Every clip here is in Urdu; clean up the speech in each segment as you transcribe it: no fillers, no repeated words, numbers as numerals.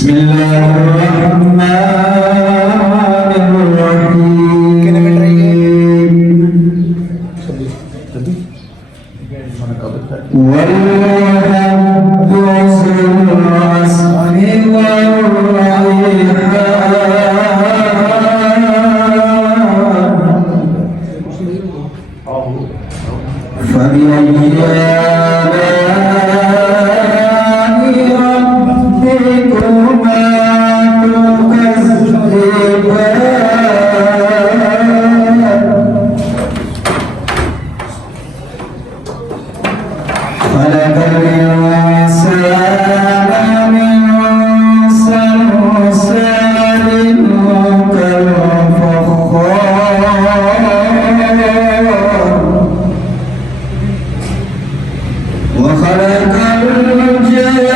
بسم الله الرحمن الرحيم والحب ذو العصف والريحان فبأي خلق الإنسان من صلصال كالفخار وخلق الجن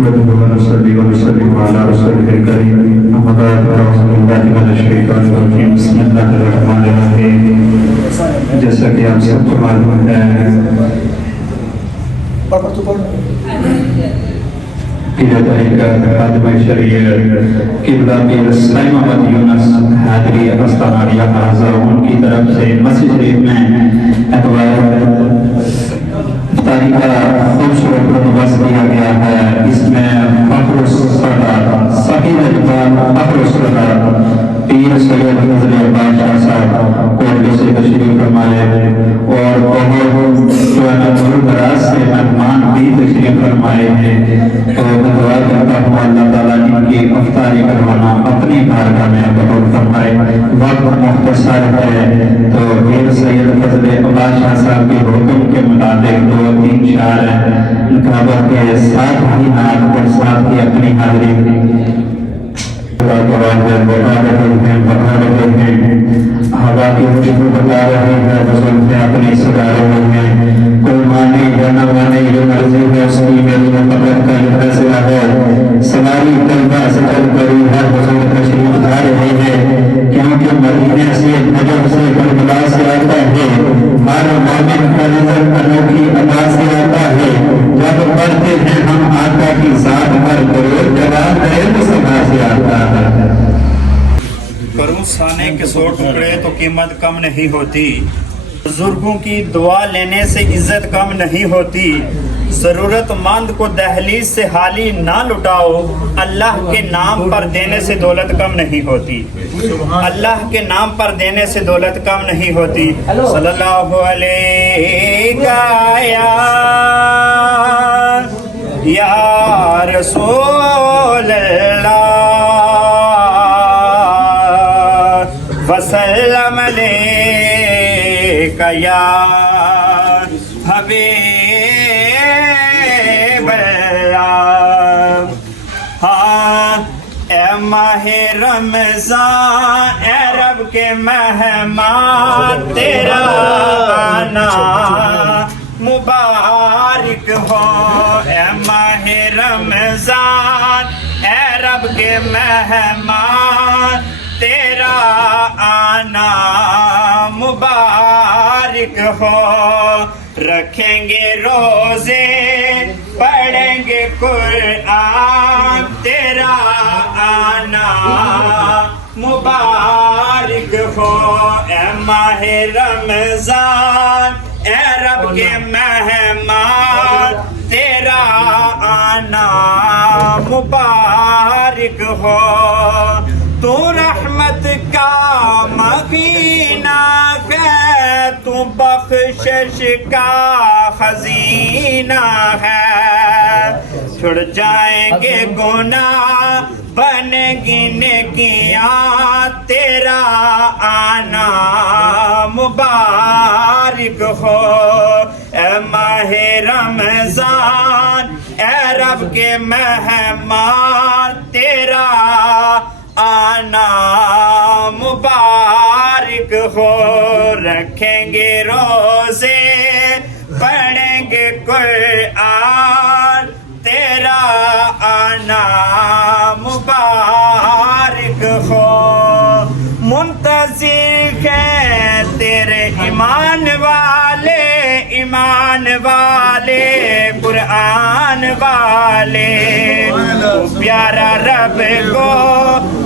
نحمده ونصلي ونسلم على رسوله الكريم أما بعد أعوذ بالله من الشيطان الرجيم بسم الله الرحمن الرحيم جیسا کہ آپ سب کو معلوم ہے قلعہ طریقہ خادمہ شریعت قبلہ پیر اسلام احمد یونس حیدری استاناریہ حاضر ان کی طرف سے مسجد شریف میں اتوار افطاری کا خوبصورت بندوبست کیا گیا ہے. اس میں فخر السردار صحیح اجبار فخر السردار پیر سید فضل عباس شاہ صاحب کوٹلی سے تشریف فرمائے اور بہت جو ہے دور دراز سے مہمان بھی تشریف فرمائے ہیں. تو میں دعا کرتا ہوں اللہ تعالیٰ ان کی افطاری کروانا اپنی بارگاہ میں قبول فرمائے. وقت مختصر ہے تو پیر سید فضل عباس شاہ صاحب کے حکم کے مطابق 2-3 شعر کعبہ کے ساتھ ہی نعت اور ساتھ ہی اپنی حاضری بتا رہے ہیں ہوا کی خوشبو بتا رہے ہیں بزرگ میں اپنی سجا رہے ہیں. کوئی مانے یا نہ مانے یہ مرضی ہے اس کی میری مقدر کا یہ فیصلہ ہے. سواری طلبہ سے چل کری ہے بزرگ تشریف لا رہے ہیں کیونکہ مدینے سے نجف سے کربلا سے آتا ہے. ہر مومن کا نظر انوکھی ادا سے آتا ہے. جب پڑھتے ہیں ہم آقا کی ذات پر درود جواب کرے تو سبا سے آتا ہے. کروں سانے کے 100 ٹکڑے تو قیمت کم نہیں ہوتی. بزرگوں کی دعا لینے سے عزت کم نہیں ہوتی. ضرورت مند کو دہلیز سے حالی نہ لٹاؤ. اللہ کے نام پر دینے سے دولت کم نہیں ہوتی. اللہ کے نام پر دینے سے دولت کم نہیں ہوتی. صلی اللہ علیہ یا رسول اللہ وسلم علیکہ یا حبیب اللہ. ہاں اے ماہ رمضان اے رب کے مہمان تیرا آنا مبارک ہو. اے ماہ رمضان اے رب کے مہمان تیرا آنا مبارک ہو. رکھیں گے روزے پڑھیں گے قرآن تیرا آنا مبارک ہو. اے ماہ رمضان اے رب کے مہمان تیرا آنا مبارک ہو. تو رحمت کا مخینہ ہے تو بخشش کا خزینہ ہے. چھڑ جائیں گے گناہ بنیں گی نیکیاں تیرا آنا مبارک ہو. اے ماہ رمضان اے رب کے مہمان تیرا آنا مبارک ہو. رکھیں گے روزے پڑھیں گے قرآن تیرا آنا مبارک ہو. منتظر ہے تیرے ایمان والے قرآن والے. تو پیارا رب کو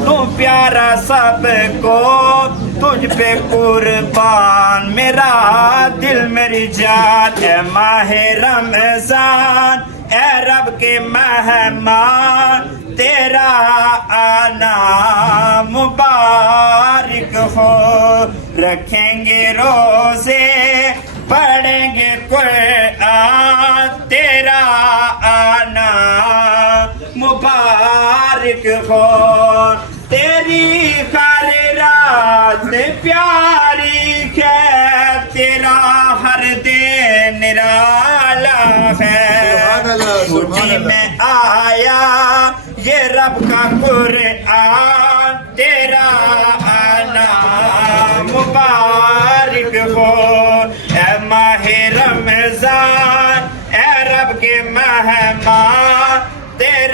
تو پیارا سب کو تجھ پہ قربان میرا دل میری جان. اے ماہ رمضان اے رب کے مہمان تیرا آنا مبارک ہو. رکھیں گے روزے پڑھیں گے قرآن تیرا آنا مبارک ہو. تیری ہر رات پیاری ہے تیرا ہر دن نرالا ہے. مجھے میں آیا یہ رب کا قرآن تیرا آنا مبارک ہو. اے ماہ رمضان اے رب کے مہمان تیرا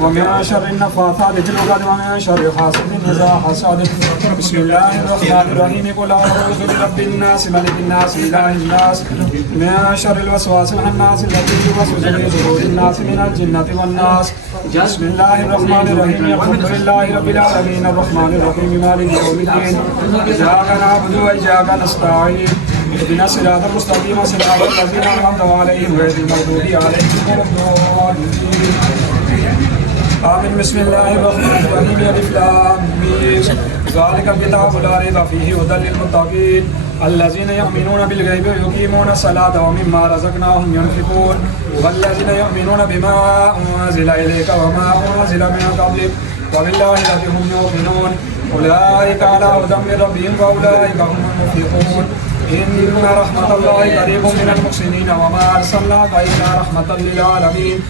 ومن شر النفاثات في العقد ومن شر حاسد إذا حسد بسم الله الرحمن الرحيم قل أعوذ برب الناس ملك الناس إله الناس من شر الوسواس الخناس الذي يوسوس في صدور الناس من الجنة والناس بسم الله الرحمن الرحيم الحمد لله رب العالمين الرحمن الرحيم مالك يوم الدين إياك نعبد وإياك نستعين اهدنا الصراط المستقيم صراط الذين أنعمت عليهم غير المغضوب عليهم ولا الضالين آمين بسم الله الرحمن الرحيم ألف لام ميم ذلك الكتاب لا ريب فيه هدى للمتقين الذين يؤمنون بالغيب ويقيمون الصلاة ومما رزقناهم ينفقون والذين يؤمنون بما أنزل إليك وما أنزل من قبلك وبالآخرة هم يوقنون أولئك على هدى من ربهم وأولئك هم المفلحون إن رحمة الله قريب من المحسنين وما أرسلناك إلا رحمة للعالمين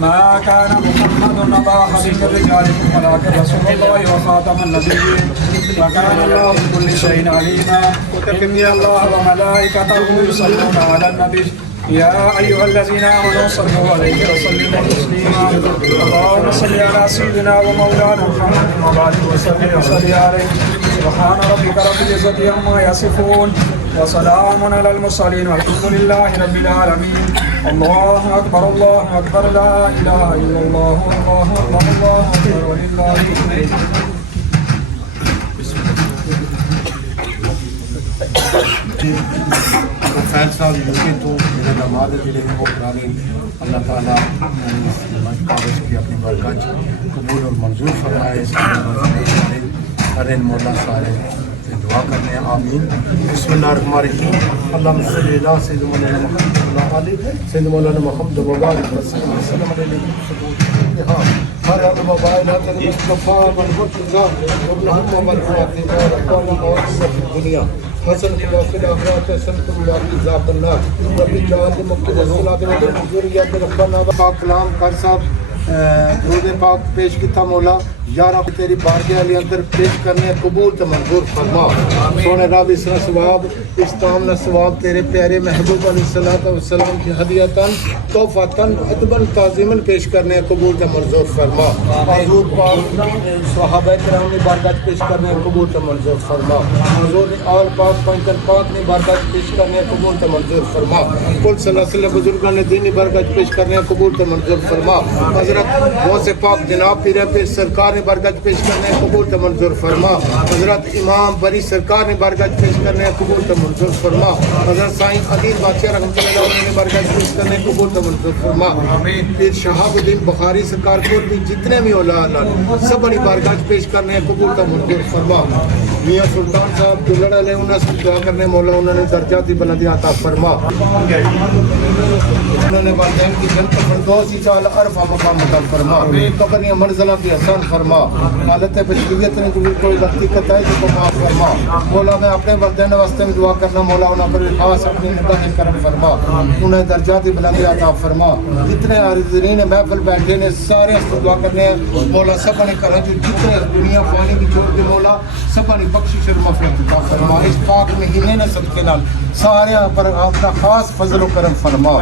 ما كان محمد أبا أحد من رجالكم ولكن رسول الله وخاتم النبيين وكان الله بكل شيء عليما إن الله وملائكته يصلون على النبي يا أيها الذين آمنوا صلوا عليه وسلموا تسليما اللهم صل على سيدنا ومولانا محمد وبارك وسلم عليه سبحان ربك رب العزة عما يصفون وسلام على المرسلين والحمد لله رب العالمين الله أكبر الله أكبر لا إله إلا الله الله أكبر الله أكبر ولله الحمد خیر صاحب یوکے تو میرے نماز جڑے ہیں وہ قرآن اللہ تعالیٰ کاغذ کی اپنی برکت قبول اور منظور فرمائے سارے مولا سارے دعا کرنے ہیں آمین بسم اللہ الرحمن الرحیم اللہم صلی اللہ سید مولانا محمد صلی اللہ علیہ سید مولانا محمد مبارک وسلم علیہ ہر موبائل مصطفیٰ والمرتضیٰ ابنہم وبرکات دنیا حسن فی الآخرات حسن فی ذات النار ربی جعل مقتد الصلاۃ والذریۃ ربنا پاک کلام کر صاحب درود پاک پیش کیتا مولا یا رب تیری بارگاہ علی اندر پیش کرنے قبول تے منظور فرما سونے رب اس کا ثواب اس کام نہ ثواب تیرے پیارے محبوب علیہ الصلوۃ والسلام کی ہدیتاً تحفتاً ادباً تعظیماً پیش کرنے قبول تے منظور فرما حضور پاک صحابہ کرام کی بارگاہ پیش کرنے قبول تے منظور فرما حضور آل پاک پنجتن پاک کی بارگاہ پیش کرنے قبول تے منظور فرما کل صلی اللہ علیہ وسلم بزرگان نے دینی بارگاہ پیش کرنے قبول تے منظور فرما حضرت غوث پاک جناب پیر پیر سرکار نے برکت پیش کرنے قبول تے منظور فرما حضرت امام بری سرکار نے برکت پیش کرنے قبول تے منظور فرما حضرت سائیں عدیل بادشاہ رحمۃ اللہ علیہ نے برکت پیش کرنے قبول تے منظور فرما پھر شہاب الدین بخاری سرکار کو بھی جتنے بھی اولاد سب بڑی برکت پیش کرنے قبول تے منظور فرما میاں سلطان صاحب دلڑ علیہ انہوں سے دعا کرنے مولا انہوں نے درجات دی بلندی عطا فرما انہوں نے والدین کی جنت فردوس اعلی عرفہ مقام عطا فرما قبر منزلہ کی حسن فرما حالت بشریت نے کوئی غلطی کتائی تو معاف فرما مولا میں اپنے والدین واسطے دعا کرنا مولا انہاں پر خاص اپنی نگاہ کرم فرما انہیں درجات بلندی عطا فرما جتنے حاضرین محفل بیٹھے نے سارے اس دعا کرنے مولا سب نے کرا جو جتنے دنیا فانی کی چھوڑ کے مولا سب نے بخشش اور مغفرت عطا فرما اس پاک مہینے نے سب کے نال سارے پر اپنا خاص فضل و کرم فرما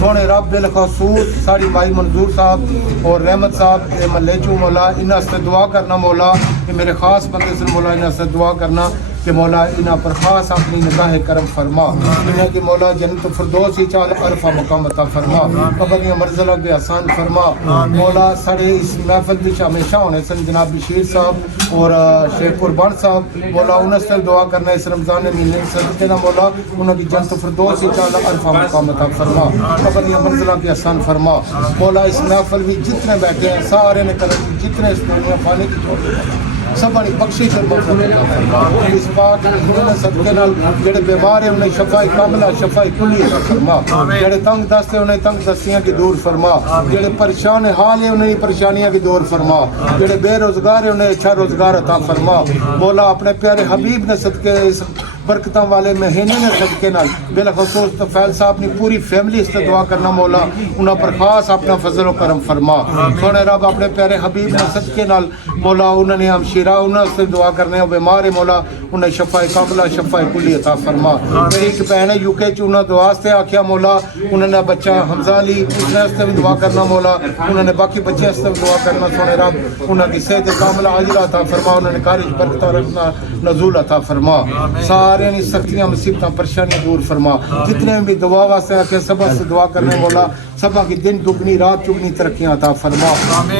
سونے رب بالخصوص ساری بھائی منظور صاحب اور رحمت صاحب ملیچو مولا انہاں سے دعا کرنا مولا کہ میرے خاص بندے سے مولا انہاں سے دعا کرنا کہ مولا انہاں پر خاص اپنی نگاہ کرم فرما انہاں کی مولا جنت فردوس ہی چال عرفہ مقام عطا فرما قبریاں منزلہ بے آسان فرما مولا سارے اس محفل وچ ہمیشہ ہونے سن جناب بشیر صاحب اور شیخ قربان صاحب مولا انہاں سے دعا کرنا اس رمضان مہینے صدقے نہ مولا انہاں کی جنت فردوس ہی چال عرفہ مقام عطا فرما قبریاں منزلہ بے آسان فرما مولا اس محفل بھی جتنے بیٹھے ہیں سارے نے کرم جتنے اس دنیا فانی کی چھوڑ سب بڑی بخشش اور مغفرت عطا فرما اس پاک انہوں صدقے نال جڑے بیمار ہیں انہیں شفاء کاملہ شفاء کلی عطا فرما جڑے تنگ دست ہیں انہیں تنگ دستیاں کی دور فرما جڑے پریشان حال ہیں انہیں پریشانیاں کی دور فرما جڑے بے روزگار ہیں انہیں اچھا روزگار عطا فرما مولا اپنے پیارے حبیب نے صدقے اس برکتوں والے مہینے نے صدقے نال بالخصوص طفیل صاحب نے پوری فیملی اس سے دعا کرنا مولا انہاں پر خاص اپنا فضل و کرم فرما سونے رب اپنے پیارے حبیب نے صدقے نال مولا انہوں نے ہم شیرہ انہوں سے دعا کرنے بیمار مولا انہیں شفاء کاملہ شفاء کلی عطا فرما میری ایک بہن ہے یو کے چ انہوں دعا سے آکھیا مولا انہوں نے بچہ حمزہ علی اس نے بھی دعا کرنا مولا انہوں نے باقی بچے اس سے دعا کرنا سونے رب انہوں کی صحت کاملہ عاجلہ عطا فرما انہوں نے کارج برکت رکھنا نزول عطا فرما سارے نے سختیاں مصیبتاں پریشانیاں دور فرما جتنے بھی دعا واسطے آکھے سب سے دعا کرنے مولا سبا کی دن دگنی رات چگنی ترقیاں عطا فرما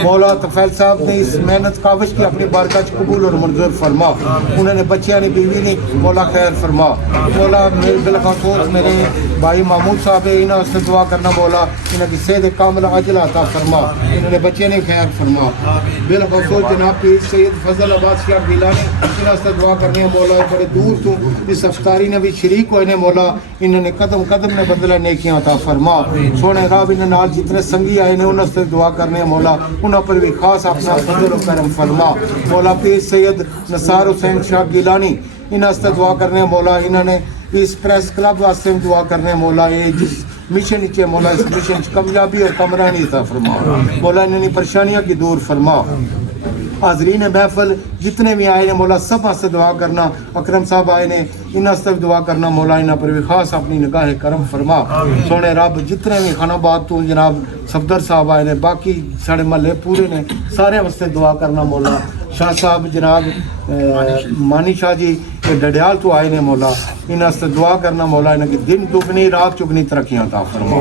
مولا طفیل صاحب نے اس محنت کاوش کی اپنی بارگاہ قبول اور منظور فرما انہوں نے بچیاں نے بیوی نے مولا خیر فرما مولا بالخصوص میرے بھائی محمود صاحب ہے انہوں سے دعا کرنا مولا انہوں کی صحت کاملہ عاجلہ عطا فرما انہوں نے بچے نے خیر فرما بالخصوص جناب پیر سید فضل عباس شاہ گیلانی انہوں سے دعا کرنی ہے مولا بڑے دور تو اس افطاری نے بھی شریک ہوئے نے مولا انہوں نے قدم قدم نے بدلہ نیکیاں عطا فرما سونے رب انہوں نال جتنے سنگی آئے نے انہوں سے دعا کرنے ہیں مولا انہوں پر بھی خاص اپنا فضل و کرم فرما مولا پیر سید نثار حسین شاہ گیلانی انہوں سے دعا کرنے ہیں مولا انہوں نے اس پریس کلب واسطے دعا کرنے ہیں مولا یہ جس مشن چے مولا اس مشن کامیابی اور کامرانی عطا فرما مولا انہوں نے پریشانیاں کی دور فرما حاضرین محفل جتنے بھی آئے نے مولا سب سے دعا کرنا اکرم صاحب آئے نے انہوں سے دعا کرنا مولا انہوں پر بھی خاص اپنی نگاہ کرم فرما سونے رب جتنے بھی خانہ آباد تو جناب صفدر صاحب آئے نے باقی ساڑھے محلے پورے نے سارے واسطے دعا کرنا مولا شاہ صاحب جناب مانی شاہ جی ڈڈیال تو آئے نے مولا انہوں سے دعا کرنا مولا انہوں کی دن دگنی رات چگنی ترقیاں عطا فرما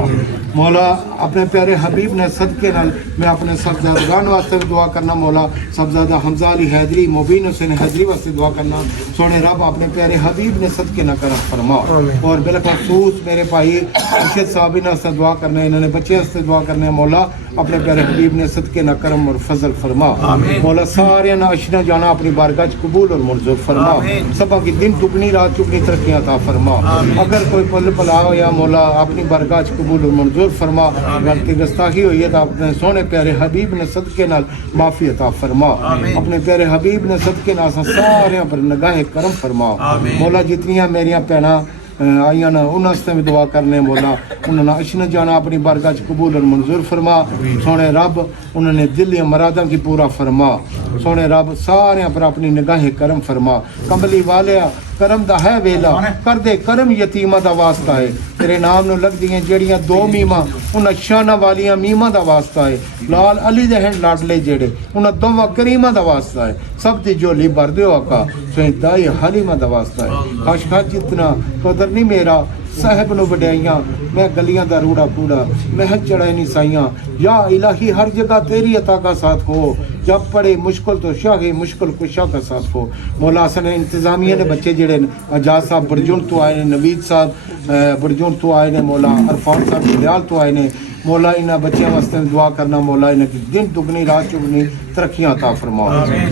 مولا اپنے پیارے حبیب نے صدقے نال میں اپنے صاحبزادگان واسطے دعا کرنا مولا صاحبزادہ حمزہ علی حیدری مبین حسین حیدری واسطے دعا کرنا سونے رب اپنے پیارے حبیب نے صدقے نہ کرم فرما اور بالخصوص میرے بھائی ارشد صاحب انہوں سے دعا کرنا انہوں نے بچے واسطے دعا کرنے مولا اپنے پیارے حبیب نے صدقے نہ کرم اور فضل فرما مولا سارے نہ اشنا جانا اپنی بارگاہ قبول اور منظور فرما سبا کی دن دگنی رات چگنی ترقیاں عطا فرما اگر کوئی پل پلا ہو یا مولا اپنی بارگاہ قبول اور منظور فرما غلطی گستاخی ہوئی ہے تو اپنے سونے پیارے حبیب نے صدقے نال معافی عطا فرما اپنے پیارے حبیب نے صدقے نال سارے پر نگاہ کرم فرما مولا جتنیاں میریاں بہناں آئیاں نا انہوں سے بھی دعا کرنے مولا انہوں نے اشن جانا اپنی بارگاہ قبول اور منظور فرما سونے رب انہوں نے دلی مرادوں کی پورا فرما سونے رب سارے پر اپنی نگاہ کرم فرما کمبلی والے کرم دا ہے ویلا کر دے کرم یتیمہ دا واسطہ ہے تیرے نام نو لگ دیاں جڑیاں دو میمہ انہاں شانہ والیاں میمہ دا واسطہ ہے لال علی دے ہیں لاڈلے جڑے انہاں دوہ کریمہ دا واسطہ ہے سب دی جولی بھر دیو آقا سویں دائی حلیمہ دا واسطہ ہے خاش خاش جتنا قدر نہیں میرا صاحب نو بڑھائیاں میں گلیاں دا روڑا پوڑا محل چڑھائے نہیں سائیاں یا الہی ہر جگہ تیری عطا کا ساتھ ہو جب پڑے مشکل تو شاہی مشکل کو شاہ کا ساتھ ہو مولا حسن انتظامیہ نے بچے جڑے اجاز صاحب برجون تو آئے نے نوید صاحب برجون تو آئے نے مولا عرفان صاحب جلیال تو آئے نے مولا انہاں بچیاں واسطے دعا کرنا مولا انہاں کی دن دگنی رات چگنی ترقیاں عطا فرما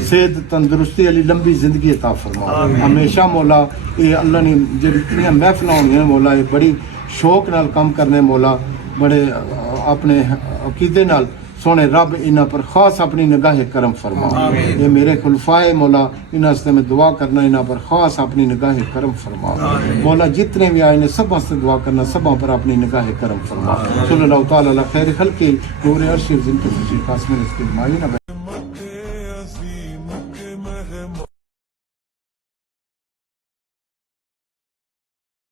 صحت تندرستی علی لمبی زندگی عطا فرما ہمیشہ مولا یہ اللہ نے جتنی محفل ہونی مولا یہ بڑی شوق نال کام کرنے مولا بڑے اپنے عقیدے نال سونے رب انہاں پر خاص اپنی نگاہ کرم فرما یہ میرے خلفائے مولا انہاں سے میں دعا کرنا انہاں پر خاص اپنی نگاہ کرم فرما مولا جتنے بھی آئے نے سب سے دعا کرنا سب پر اپنی نگاہ کرم فرما صلی اللہ تعالی علی خیر خلق نور عرش زندگی قاسم اس کی مائی نہ